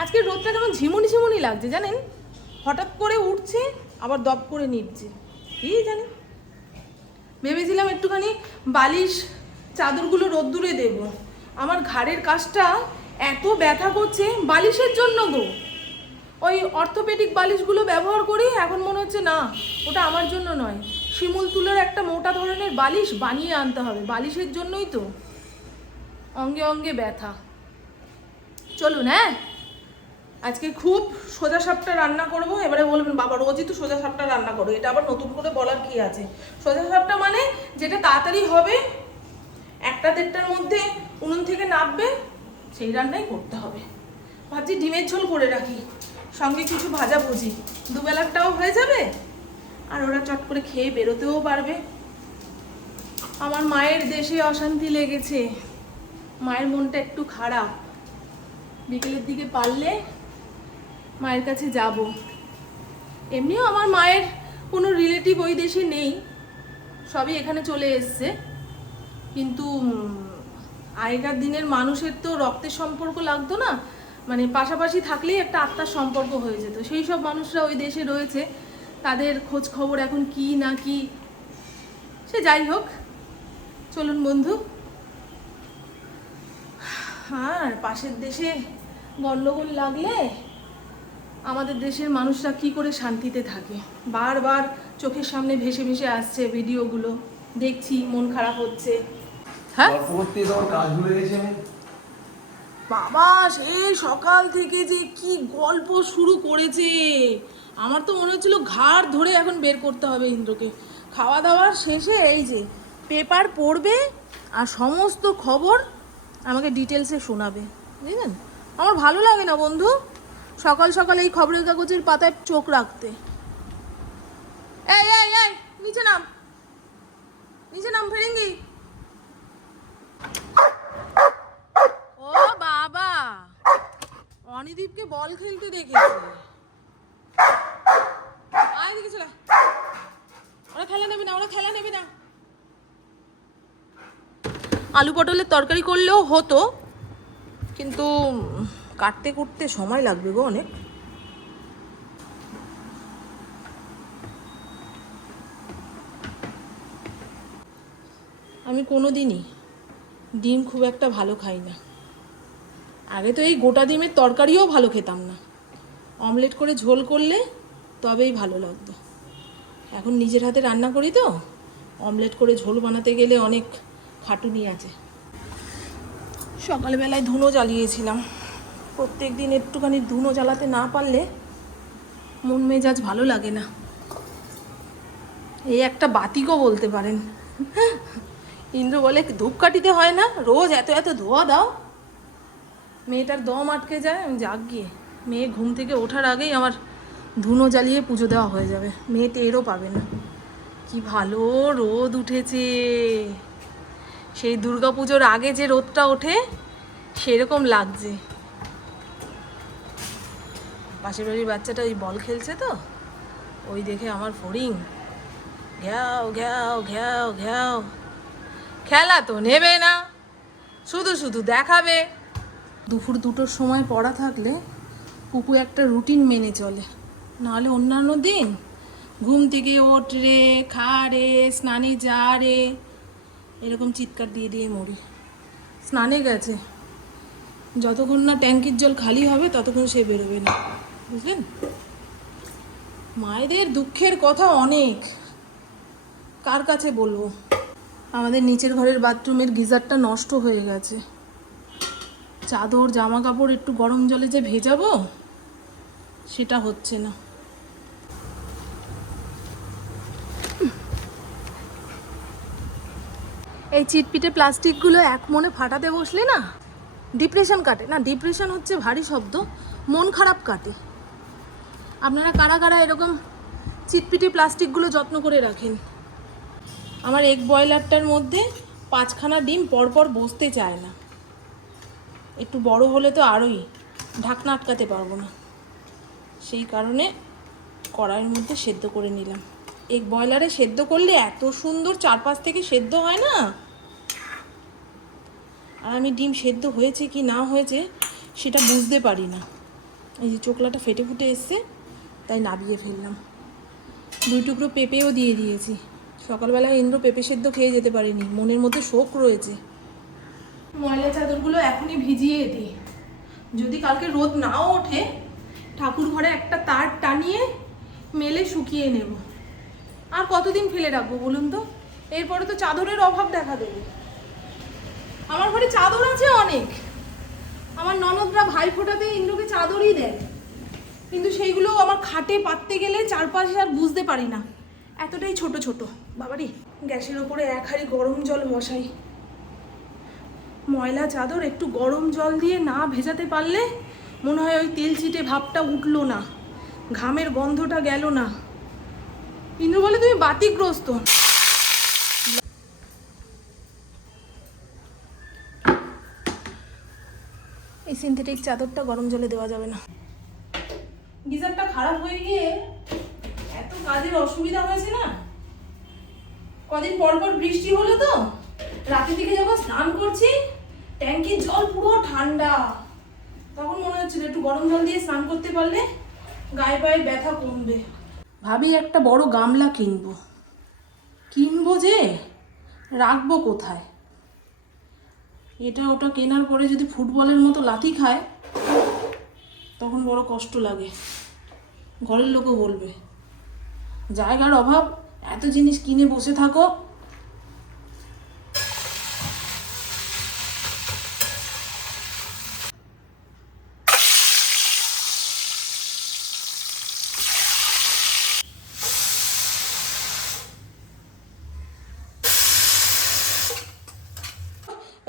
আজকে রোদটা কেমন ঝিমুনি ঝিমুনি লাগছে, জানেন? হঠাৎ করে উঠছে, আবার দপ করে নিচ্ছে। কি জানি? ভেবেছিলাম একটুখানি বালিশ চাদরগুলো রোদ্দুরে দেব। আমার ঘাড়ের কাজটা এত ব্যথা করছে, বালিশের জন্য গো। ওই অর্থোপেডিক বালিশগুলো ব্যবহার করি, এখন মনে হচ্ছে না, ওটা আমার জন্য নয়। শিমুল তুলের একটা মোটা ধরনের বালিশ বানিয়ে আনতে হবে, বালিশের জন্যই তো। অঙ্গে অঙ্গে ব্যথা। চলুন হ্যাঁ? আজকে খুব সোজা সাপটা রান্না করব। এবারে বলবেন, বাবা, রোজই তো সোজা সাপটা রান্না করো। এটা আবার নতুন করে বলার কি আছে? সোজা সাপটা মানে যেটা তাড়াতাড়ি হবে, একটা দেড়টার মধ্যে উনুন থেকে নামবে, সেই রান্নাই করতে হবে। ভাবছি ডিমের ঝোল করে রাখি, সঙ্গে কিছু ভাজা ভুজি। দুবেলারটাও হয়ে যাবে, আর ওরা চট করে খেয়ে বেরোতেও পারবে। আমার মায়ের দেশে অশান্তি লেগেছে। মায়ের মনটা একটু খারাপ। বিকেলের দিকে পারলে মায়ের কাছে যাব। এমনিও আমার মায়ের কোনো রিলেটিভ ওই দেশে নেই। সবই এখানে চলে এসছে। কিন্তু আগেকার দিনের মানুষের তো রক্তের সম্পর্ক লাগতো না। মানে পাশাপাশি থাকলেই একটা আত্মার সম্পর্ক হয়ে যেত। সেই সব মানুষরা ওই দেশে রয়েছে। তাদের খোঁজ খবর এখন কি না কি? সে যাই হোক, চলুন বন্ধু। আর পাশের দেশে গন্ডগোল লাগলে আমাদের দেশের মানুষরা কি করে শান্তিতে থাকে? বারবার চোখের সামনে ভেসে ভেসে আসছে ভিডিওগুলো। দেখছি মন খারাপ হচ্ছে। হ্যাঁ? বাবা সেই সকাল থেকে যে কি গল্প শুরু করেছে। আমার তো মনে হচ্ছিল ঘাড় ধরে এখন বের করতে হবে ইন্দ্রকে। খাওয়া দাওয়ার শেষে এই যে পেপার পড়বে আর সমস্ত খবর আমাকে ডিটেলসে শোনাবে। বুঝলেন? আমার ভালো লাগে না বন্ধু। সকাল সকাল এই খবরের কাগজের পাতায় চোখ রাখতে। এই নিচে নাম। নিচে নাম ফেরেঙ্গি। ও বাবা, অনিদীপকে বল খেলতে দেখেছে। আয় চলে। ওরা খেলা নেবে না, ওরা খেলা নেবে না। আলু পটলের তরকারি করলেও হতো কিন্তু কাটতে কুটতে সময় লাগবে গো অনেক। আমি কোনো দিনই ডিম খুব একটা ভালো খাই না। আগে তো এই গোটা ডিমের তরকারিও ভালো খেতাম না। অমলেট করে ঝোল করলে তবেই ভালো লাগতো। এখন নিজের হাতে রান্না করি তো, অমলেট করে ঝোল বানাতে গেলে অনেক খাটুনি আছে। সকালবেলায় ধুনো জ্বালিয়েছিলাম। প্রত্যেক দিন একটুখানি ধুনো জ্বালাতে না পারলে মন মেজাজ ভালো লাগে না। এই একটা বাতিকও বলতে পারেন। ইন্দ্র বলে ধূপকাঠিতে হয় না, রোজ এত এত ধোয়া দাও। মেয়েটার দম আটকে যায়, আমি যাক গিয়ে। মেয়ে ঘুম থেকে ওঠার আগেই আমার ধুনো জ্বালিয়ে পুজো দেওয়া হয়ে যাবে। মেয়ে টেরও পাবে না। কি ভালো রোদ উঠেছে। সেই পুজোর আগে যে রোদটা ওঠে, সেরকম লাগছে। পাশের বাড়ির বাচ্চাটা ওই বল খেলছে তো, ওই দেখে আমার ফড়িং। ঘ্যাও ঘ্যাও ঘ্যাও ঘ্যাও। খেলা তো নেবে না, শুধু শুধু দেখাবে। দুপুর দুটোর সময় পড়া থাকলে পুপু একটা রুটিন মেনে চলে। নাহলে অন্যান্য দিন ঘুম থেকে ওঠ রে খা রে স্নানে যা রে এরকম চিৎকার দিয়ে দিয়ে মরি। স্নানে গেছে। যতক্ষণ না ট্যাঙ্কির জল খালি হবে, ততক্ষণ সে বেরোবে না। বুঝলেন? মায়েদের দুঃখের কথা অনেক। কার কাছে বলব? আমাদের নিচের ঘরের বাথরুমের গিজারটা নষ্ট হয়ে গেছে। চাদর জামা কাপড় একটু গরম জলে যে ভেজাবো, সেটা হচ্ছে না। এই চিটপিটে প্লাস্টিকগুলো এক মনে ফাটাতে বসলে না ডিপ্রেশন কাটে। না, ডিপ্রেশন হচ্ছে ভারী শব্দ, মন খারাপ কাটে। আপনারা কারা কারা এরকম চিটপিটে প্লাস্টিকগুলো যত্ন করে রাখেন? আমার এক বয়লারটার মধ্যে পাঁচখানা ডিম পরপর বসতে চায় না। একটু বড় হলে তো আরোই ঢাকনা আটকাতে পারব না। সেই কারণে কড়াইয়ের মধ্যে সেদ্ধ করে নিলাম। এক বয়লারে সেদ্ধ করলে এত সুন্দর চারপাশ থেকে সেদ্ধ হয় না? আর আমি ডিম সেদ্ধ হয়েছে কি না হয়েছে সেটা বুঝতে পারি না। এই যে চোকলাটা ফেটে ফুটে এসছে, তাই নাবিয়ে ফেললাম। দুই টুকরো পেঁপেও দিয়ে দিয়েছি। সকালবেলায় ইন্দ্র পেঁপে সেদ্ধ খেয়ে যেতে পারেনি, মনের মধ্যে শোক রয়েছে। ময়লা চাদরগুলো এখনই ভিজিয়ে দিই যদি কালকে রোদ নাও ওঠে ঠাকুর ঘরে একটা তার টানিয়ে মেলে শুকিয়ে নেব। আর কতদিন ফেলে রাখব বলুন তো? এরপরে তো চাদরের অভাব দেখা দেবে। আমার ঘরে চাদর আছে অনেক। আমার ননদরা ভাই ফোটাতে ইন্দ্রকে চাদরই দেয়। কিন্তু সেইগুলো আমার খাটে পাততে গেলে চারপাশে আর বুঝতে পারি না। এতটাই ছোট ছোট। বাবারি, গ্যাসের ওপরে এক হাঁড়ি গরম জল বসাই। ময়লা চাদর একটু গরম জল দিয়ে না ভেজাতে পারলে মনে হয় ওই তেল ছিটে ভাবটা উঠল না। ঘামের গন্ধটা গেল না। ইন্দ্র বলে তুমি বাতিগ্রস্ত। এই সিনথেটিক চাদরটা গরম জলে দেওয়া যাবে না। গিজারটা খারাপ হয়ে গিয়ে এত কাজের অসুবিধা হয়েছে না? কদিন পর পর বৃষ্টি হলো তো। রাতের দিকে যখন স্নান করছি ট্যাঙ্কির জল পুরো ঠান্ডা। তখন মনে হচ্ছিল একটু গরম জল দিয়ে স্নান করতে পারলে গায়ে পায়ে ব্যথা কমবে। ভাবি একটা বড় গামলা কিনব। কিনবো যে? রাখব কোথায়? এটা ওটা কেনার পরে যদি ফুটবলের মতো লাথি খায়, তখন বড় কষ্ট লাগে। ঘরের লোকও বলবে, জায়গার অভাব, এত জিনিস কিনে বসে থাকো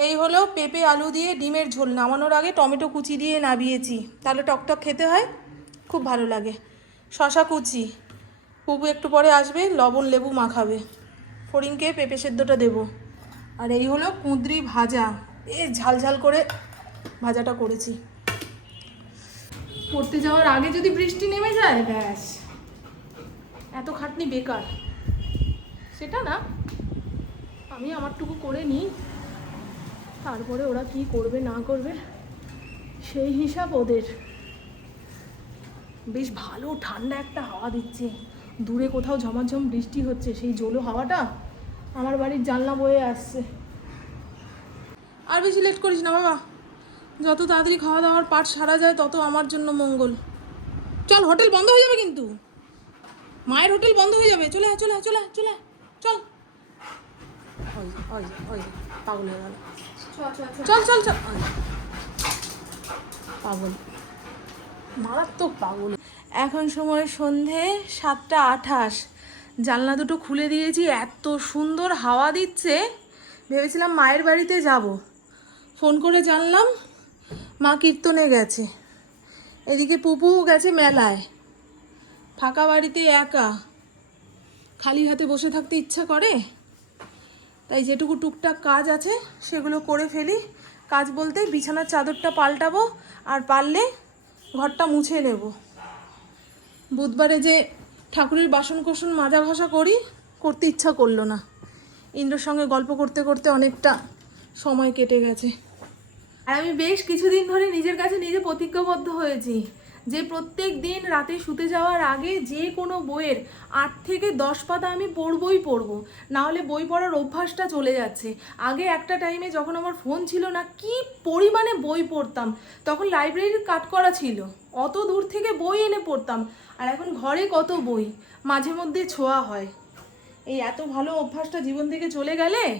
এই হলো পেঁপে, আলু দিয়ে ডিমের ঝোল। নামানোর আগে টমেটো কুচি দিয়ে নাবিয়েছি। তাহলে টকটক খেতে হয়? খুব ভালো লাগে। শশা কুচি। পুবু একটু পরে আসবে, লবণ, লেবু মাখাবে। ফড়িংকে পেঁপে সেদ্ধটা দেবো। আর এই হলো কুঁদরি ভাজা। এ, ঝাল ঝাল করে ভাজাটা করেছি। পড়তে যাওয়ার আগে যদি বৃষ্টি নেমে যায়, ব্যাস। এত খাটনি বেকার। সেটা না। আমি আমারটুকু করে নিই। তারপরে ওরা কি করবে, না করবে, সেই হিসাব ওদের। বেশ ভালো ঠান্ডা একটা হাওয়া দিচ্ছে। দূরে কোথাও ঝমাঝম বৃষ্টি হচ্ছে, সেই জলো হাওয়াটা আমার বাড়ির জানলা বয়ে আসছে। আর বেশি লেট করিস না বাবা। যত তাড়াতাড়ি খাওয়া দাওয়ার পাট সারা যায়, তত আমার জন্য মঙ্গল। চল, হোটেল বন্ধ হয়ে যাবে কিন্তু। মায়ের হোটেল বন্ধ হয়ে যাবে। চলে চলে চলে চলে চল। পাগল হয়ে গেল। চল চল চল। পাগল। মারাত্মক পাগল। এখন সময় সন্ধে সাতটা আঠাশ। জানলা দুটো খুলে দিয়েছি, এত সুন্দর হাওয়া দিচ্ছে। ভেবেছিলাম মায়ের বাড়িতে যাব। ফোন করে জানলাম, মা কীর্তনে গেছে। এদিকে পুপু গেছে মেলায়। ফাঁকা বাড়িতে একা। খালি হাতে বসে থাকতে ইচ্ছা করে? তাই যেটুকু টুকটাক কাজ আছে, সেগুলো করে ফেলি। কাজ বলতে বিছানার চাদরটা পাল্টাবো আর পারলে ঘরটা মুছে নেব। বুধবারে যে ঠাকুরের বাসন কোসন মাজা ঘষা করি, করতে ইচ্ছা করল না। ইন্দ্রর সঙ্গে গল্প করতে করতে অনেকটা সময় কেটে গেছে। আর আমি বেশ কিছুদিন ধরে নিজের কাছে নিজে প্রতিজ্ঞাবদ্ধ হয়েছি। যে প্রত্যেক দিন রাতে শুতে যাওয়ার আগে যে কোনো বইয়ের আট থেকে দশ পাতা আমি পড়বই পড়ব। না হলে বই পড়ার অভ্যাসটা চলে যাচ্ছে। আগে একটা টাইমে যখন আমার ফোন ছিল না, কি পরিমাণে বই পড়তাম? তখন লাইব্রেরির কাট করা ছিল। অত দূর থেকে বই এনে পড়তাম। আর এখন ঘরে কত বই? মাঝে মধ্যে ছোঁয়া হয়। এই এত ভালো অভ্যাসটা জীবন থেকে চলে গেলে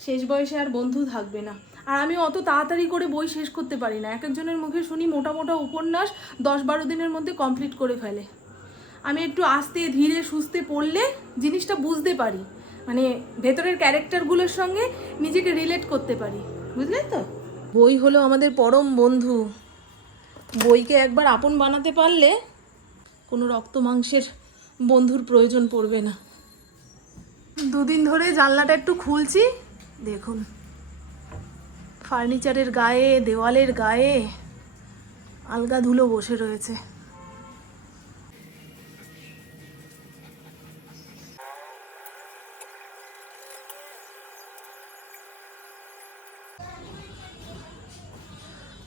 শেষ বয়সে আর বন্ধু থাকবে না। আর আমি অত তাড়াতাড়ি করে বই শেষ করতে পারি না। এক একজনের মুখে শুনি মোটা মোটা উপন্যাস দশ বারো দিনের মধ্যে কমপ্লিট করে ফেলে। আমি একটু আস্তে, ধীরে, সুস্থে পড়লে জিনিসটা বুঝতে পারি। মানে ভেতরের ক্যারেক্টারগুলোর সঙ্গে নিজেকে রিলেট করতে পারি। বুঝলেন তো? বই হলো আমাদের পরম বন্ধু। বইকে একবার আপন বানাতে পারলে কোনো রক্ত মাংসের বন্ধুর প্রয়োজন পড়বে না। দুদিন ধরে জানলাটা একটু খুলছি, দেখুন। ফার্নিচারের গায়ে, দেওয়ালের গায়ে আলগা ধুলো বসে রয়েছে।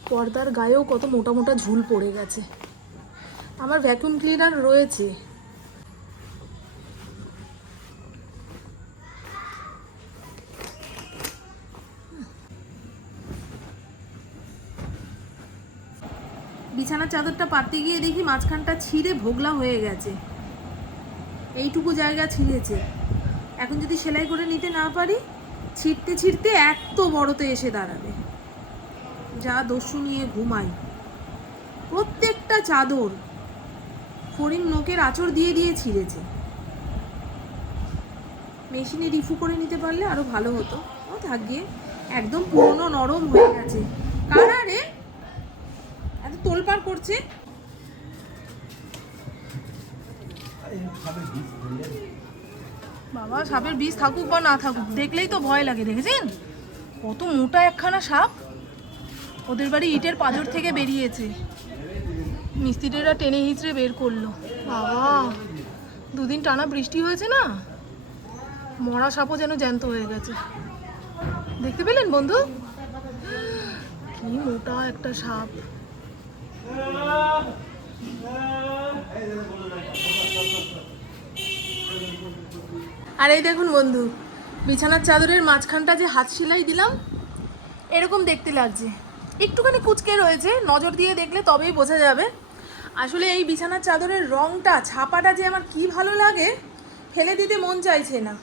পর্দার গায়েও কত মোটা মোটা ঝুল পড়ে গেছে। আমার ভ্যাকুয়াম ক্লিনার রয়েছে। বিছানার চাদরটা পাততে গিয়ে দেখি মাঝখানটা ছিঁড়ে ভোগলা হয়ে গেছে। এইটুকু জায়গা ছিঁড়েছে। এখন যদি সেলাই করে নিতে না পারি, ছিঁড়তে ছিঁড়তে এত বড়তে এসে দাঁড়াবে। যা দস্যু নিয়ে ঘুমাই। প্রত্যেকটা চাদর ফরিং নোকের আঁচড় দিয়ে দিয়ে ছিঁড়েছে। মেশিনে রিফু করে নিতে পারলে আরও ভালো হতো। ও থাকবে একদম পুরনো নরম হয়ে গেছে। কারা রে? তোলপাড় করছে। বাবা, সাপের বিষ থাকুক বা না থাকুক, দেখলেই তো ভয় লাগে, দেখেছেন? কত মোটা একখানা সাপ। ওদের বাড়ি ইটের পাঁজর থেকে বেরিয়েছে। মিস্ত্রিরা টেনে হিচড়ে বের করল। বাবা, দুদিন টানা বৃষ্টি হয়েছে না? মরা সাপও যেন জ্যান্ত হয়ে গেছে। দেখতে পেলেন বন্ধু? কি মোটা একটা সাপ। আর এই দেখুন বন্ধু, বিছানার চাদরের মাঝখানটা যে হাত সেলাই দিলাম, এরকম দেখতে লাগছে। একটুখানি কুচকে রয়েছে, নজর দিয়ে দেখলে তবেই বোঝা যাবে। আসলে এই বিছানার চাদরের রংটা, ছাপাটা যে আমার কি ভালো লাগে, ফেলে দিতে মন চাইছে না।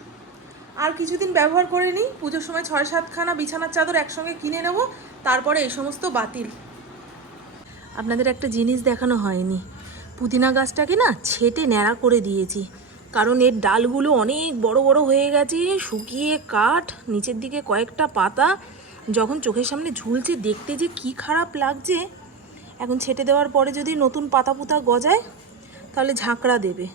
আর কিছুদিন ব্যবহার করে নিই, পুজোর সময় ছয় সাতখানা বিছানার চাদর একসঙ্গে কিনে নেব, তারপরে এই সমস্ত বাতিল। আপনাদের একটা জিনিস দেখানো হয়নি। পুদিনা গাছটাকে না ছেটে ন্যাড়া করে দিয়েছি। কারণ এর ডালগুলো অনেক বড় বড় হয়ে গেছে, শুকিয়ে কাঠ, নিচের দিকে কয়েকটা পাতা। যখন চোখের সামনে ঝুলছে, দেখতে যে কি খারাপ লাগছে। এখন ছেটে দেওয়ার পরে যদি নতুন পাতা পুতা গজায়, তাহলে ঝাঁকড়া দেবে।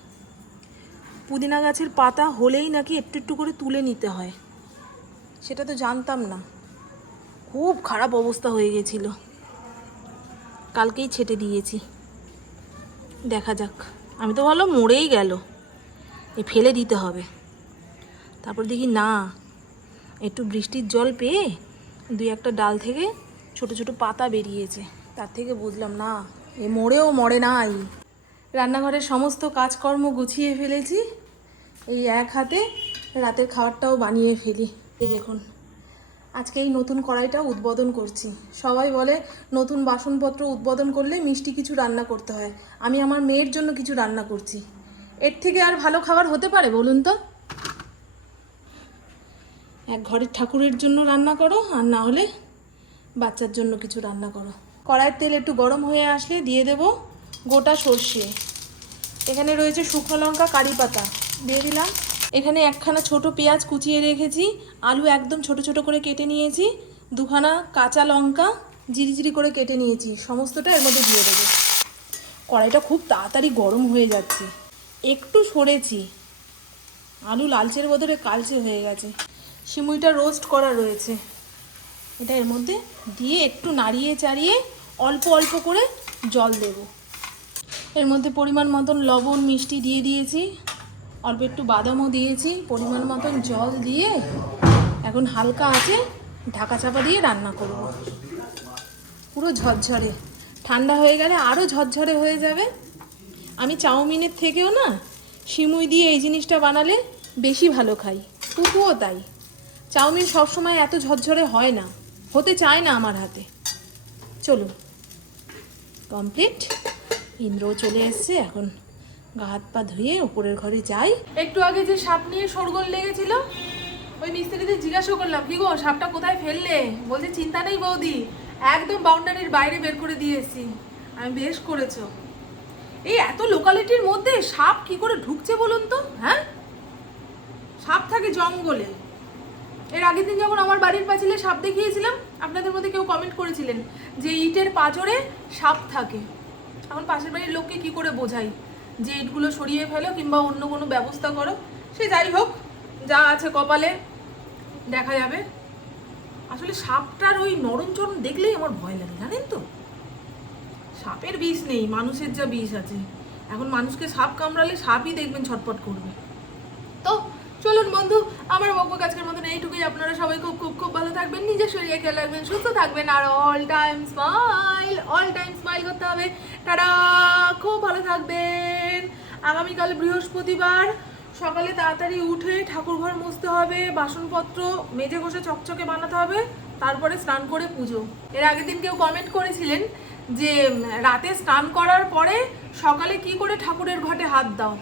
পুদিনা গাছের পাতা হলেই নাকি একটু একটু করে তুলে নিতে হয়। সেটা তো জানতাম না। খুব খারাপ অবস্থা হয়ে গেছিল। কালকেই ছেটে দিয়েছি। দেখা যাক। আমি তো ভালো মরেই গেল। এ ফেলে দিতে হবে। তারপর দেখি না। একটু বৃষ্টির জল পেয়ে দুই একটা ডাল থেকে ছোট ছোট পাতা বেরিয়েছে। তার থেকে বুঝলাম, না, এ মরেও মরে নাই। রান্নাঘরের সমস্ত কাজকর্ম গুছিয়ে ফেলেছি। এই এক হাতে রাতের খাবারটাও বানিয়ে ফেলি। এই দেখুন আজকে এই নতুন কড়াইটা উদ্বোধন করছি। সবাই বলে নতুন বাসনপত্র উদ্বোধন করলে মিষ্টি কিছু রান্না করতে হয়। আমি আমার মেয়ের জন্য কিছু রান্না করছি। এর থেকে আর ভালো খাবার হতে পারে বলুন তো? এক ঘরের ঠাকুরের জন্য রান্না করো, আর না হলে বাচ্চার জন্য কিছু রান্না করো। কড়াইয়ের তেল একটু গরম হয়ে আসলে দিয়ে দেব গোটা সর্ষে। এখানে রয়েছে শুকনো লঙ্কা, কারি পাতা। দিয়ে দিলাম। এখানে একখানা ছোট পেঁয়াজ কুচিয়ে রেখেছি, আলু একদম ছোট ছোট করে কেটে নিয়েছি, দুখানা কাঁচা লঙ্কা জিরি জিরি করে কেটে নিয়েছি, সমস্তটা এর মধ্যে দিয়ে দেবো। কড়াইটা খুব তাড়াতাড়ি গরম হয়ে যাচ্ছে, একটু সরেছি, আলু লালচের বদলে কালচে হয়ে গেছে, সিমুইটা রোস্ট করা রয়েছে, এটা এর মধ্যে দিয়ে একটু নাড়িয়ে চাড়িয়ে অল্প অল্প করে জল দেব। এর মধ্যে পরিমাণ মতন লবণ, মিষ্টি দিয়ে দিয়েছি অল্প একটু বাদামও দিয়েছি, পরিমাণ মতন জল দিয়ে এখন হালকা আছে, ঢাকা চাপা দিয়ে রান্না করব। পুরো ঝরঝরে। ঠান্ডা হয়ে গেলে আরও ঝরঝরে হয়ে যাবে। আমি চাউমিনের থেকেও না, সিমুই দিয়ে এই জিনিসটা বানালে বেশি ভালো খাই পুকুও তাই। চাউমিন সবসময় এত ঝরঝরে হয় না, হতে চায় না আমার হাতে। চলুন। কমপ্লিট। ইন্দ্রও চলে এসছে, এখন গা হাত পা ধুয়ে উপরের ঘরে যাই। একটু আগে যে সাপ নিয়ে সরগোল লেগেছিল, ওই মিস্ত্রিদের জিজ্ঞাসা করলাম, কি গো, সাপটা কোথায় ফেললে? বলছে, চিন্তা নেই বৌদি, একদম বাউন্ডারির বাইরে বের করে দিয়ে এসেছি। আমি বেশ করেছ। এই এত লোকালিটির মধ্যে সাপ কি করে ঢুকছে বলুন তো হ্যাঁ? সাপ থাকে জঙ্গলে। এর আগের দিন যখন আমার বাড়ির পাঁচিলে সাপ দেখিয়েছিলাম, আপনাদের মধ্যে কেউ কমেন্ট করেছিলেন যে, ইটের পাঁচরে সাপ থাকে। এখন পাশের বাড়ির লোককে কি করে বোঝাই? যে ইটগুলো সরিয়ে ফেলো কিংবা অন্য কোনো ব্যবস্থা করো, সে যাই হোক, যা আছে কপালে, দেখা যাবে। আসলে সাপটার ওই নরম চরম দেখলেই আমার ভয় লাগে, জানেন তো? সাপের বিষ নেই, মানুষের যা বিষ আছে। এখন মানুষকে সাপ কামড়ালে সাপই দেখবেন ছটপট করবে। চলুন বন্ধু, আমার বকবক আজকের মতন এইটুকুই। আপনারা সবাই খুব খুব খুব ভালো থাকবেন, নিজের শরীরে খেয়াল রাখবেন, সুস্থ থাকবেন, আর all time smile all time smile করতে হবে। তারা খুব ভালো থাকবেন। আগামীকাল বৃহস্পতিবার, সকালে তাড়াতাড়ি উঠে ঠাকুর ঘর মুছতে হবে, বাসনপত্র মেজে ঘষে চকচকে বানাতে হবে, তারপরে স্নান করে পুজো। এর আগের দিন কেউ কমেন্ট করেছিলেন যে, রাতে স্নান করার পরে সকালে কি করে ঠাকুরের ঘটে হাত দাও।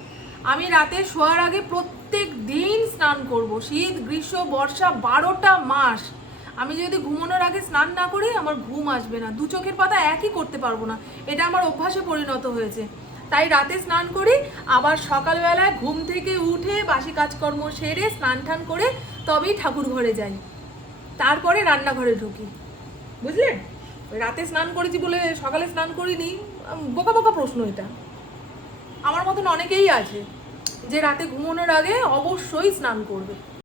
আমি রাতে শোয়ার আগে প্রত্যেক দিন স্নান করব। শীত, গ্রীষ্ম, বর্ষা বারোটা মাস। আমি যদি ঘুমানোর আগে স্নান না করি, আমার ঘুম আসবে না। দু চোখের পাতা একই করতে পারব না। এটা আমার অভ্যাসে পরিণত হয়েছে। তাই রাতে স্নান করি, আবার সকালবেলায় ঘুম থেকে উঠে বাসি কাজকর্ম সেরে স্নান টান করে তবেই ঠাকুর ঘরে যাই। তারপরে রান্নাঘরে ঢুকি। বুঝলেন রাতে স্নান করেছি বলে সকালে স্নান করিনি বোকা বোকা প্রশ্ন এটা। আমার মতন অনেকেই আছে। যে রাতে ঘুমানোর আগে অবশ্যই স্নান করবে।